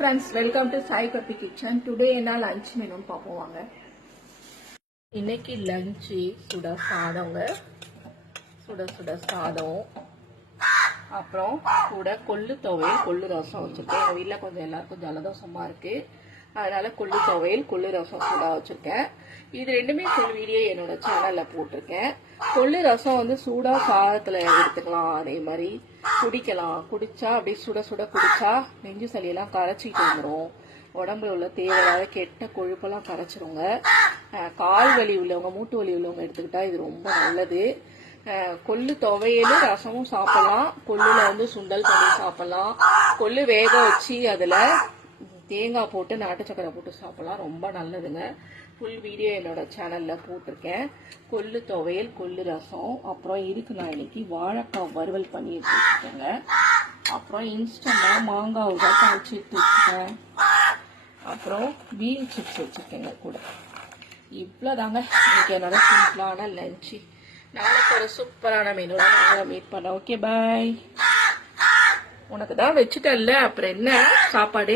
Friends, welcome to Sai Kapi Kitchen. Today என்ன lunch menu பார்ப்போம் வாங்க. இன்னைக்கு லஞ்ச் சுட சாதங்க. சுட சாதம். அப்புறம் கூட கொள்ளு துவையல், கொள்ளு ரசம் வச்சிருக்கேன். எங்க வீட்ல கொஞ்சம் எல்லாருக்கும் ஜலதோஷமா இருக்கு. அதனால கொள்ளு துவையல், கொள்ளு ரசம் சுட வச்சிருக்கேன். இது ரெண்டுமே ஃபுல் வீடியோ என்னோட சேனல்ல போட்டிருக்கேன். கொள்ளு ரசம் வந்து சூடா சாதத்துல எடுத்துக்கலாம். அதே மாதிரி குடிக்கலாம். குடிச்சா அப்படியே சுட சுட குடிச்சா நெஞ்சு சளியெல்லாம் கரைச்சிட்டு வந்துடும். உடம்புல உள்ள தேவையில்லாத கெட்ட கொழுப்பெல்லாம் கரைச்சிருங்க. கால் வலி உள்ளவங்க, மூட்டு வலி உள்ளவங்க எடுத்துக்கிட்டா இது ரொம்ப நல்லது. கொள்ளு துவையலும் ரசமும் சாப்பிடலாம். கொள்ளுல வந்து சுண்டல் பண்ணி சாப்பிடலாம். கொள்ளு வேக வச்சு அதுல தேங்காய் போட்டு நாட்டு சக்கரை போட்டு சாப்பிடலாம். ரொம்ப நல்லதுங்க. ஃபுல் வீடியோ என்னோட சேனல்ல போட்டிருக்கேன். கொள்ளு துவையல், கொள்ளு ரசம். அப்புறம் இதுக்கு நான் இன்னைக்கு வாழைக்காய் வறுவல் பண்ணி வச்சுருக்கேங்க. அப்புறம் இன்ஸ்டண்டா மாங்காய் ஊறுகாய் வச்சு வச்சுருக்கேன். அப்புறம் பீன் சிப்ஸ் வச்சுருக்கேங்க கூட. இவ்வளோதாங்க இன்னைக்கு என்னோட சிம்பிளான லஞ்சு. நாளைக்கு ஒரு சூப்பரான மெனுவோட நாளை மீட் பண்ண. Okay bye. உனக்கு தான் வச்சுட்டல்ல, அப்புறம் என்ன சாப்பாடு?